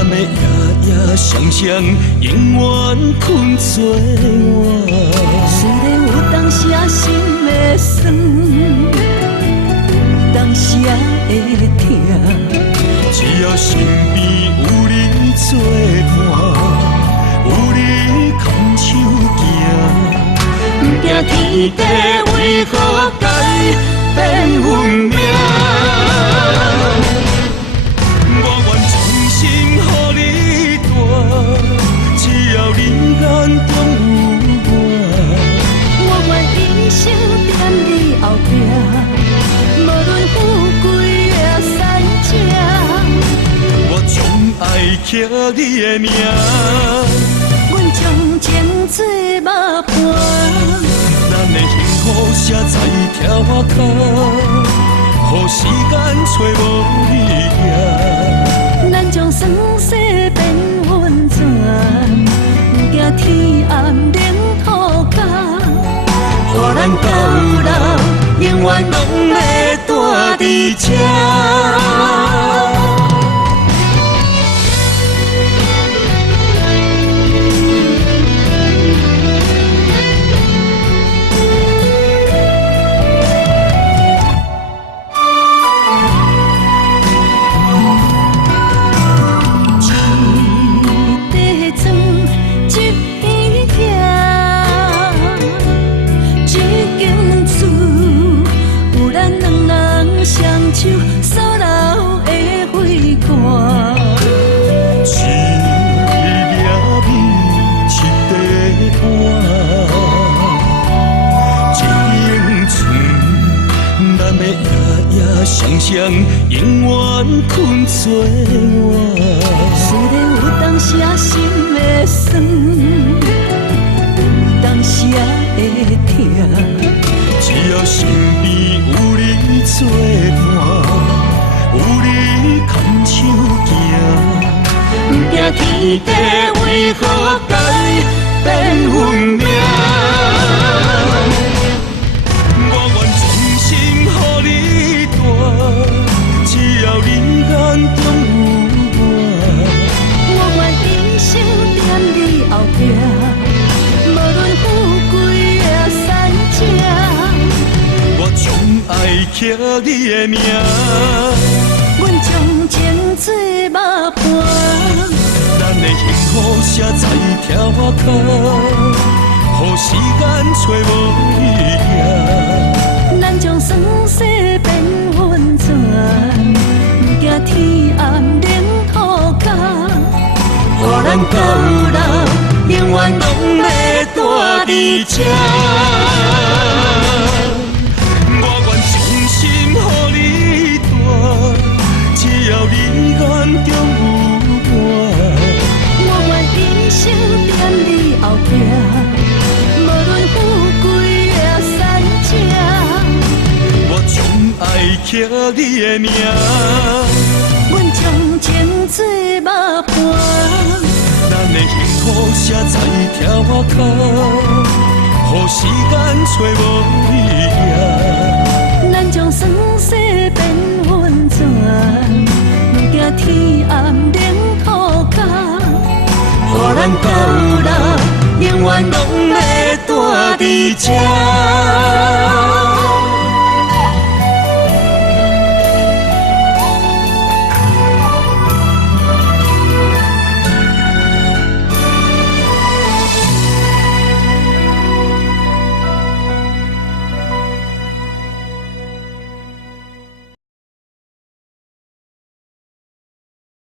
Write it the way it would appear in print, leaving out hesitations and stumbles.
咱的夜夜双双，永远困做晚。虽然有当时心会酸，当时会痛，只要身边有你作伴，有你牵手行，不惊天地为何改变运命。我愿全心予你带，只要你眼中有我。我愿一生踮你后壁，无论富贵也善者，我将爱刻你的名，阮将情做幕伴。咱的幸福写在条脚，予时间找无你影。咱将酸涩变温泉，不惊天暗冷土干。予咱到老，永远拢要住伫这。手所留的花冠，一粒米，一块汗，一顶床，咱的夜夜双双，永远困做晚。虽然有当时心会酸，当时会痛，只要身边有你作伴，有你牵手行，不惊天地为何改变运命。我愿全心予你带，只要你眼中有我。我愿一生踮你后壁，无论富贵也善者，我将爱刻你的名，阮将情做幕伴。咱的幸福写在条脚，予时间找无你影。咱将酸涩变温泉，不惊天暗冷土干。予咱到老，永远拢要住伫这。我愿全心予你带，只要你眼中有我。我愿一生踮你后壁，无论富贵也善者，我将爱刻你的名，阮将情做幕伴。咱的幸福写在条脚，予时间找无你影。咱将酸涩变温泉，不惊天暗冷土干。予咱到老，永远拢要住伫这。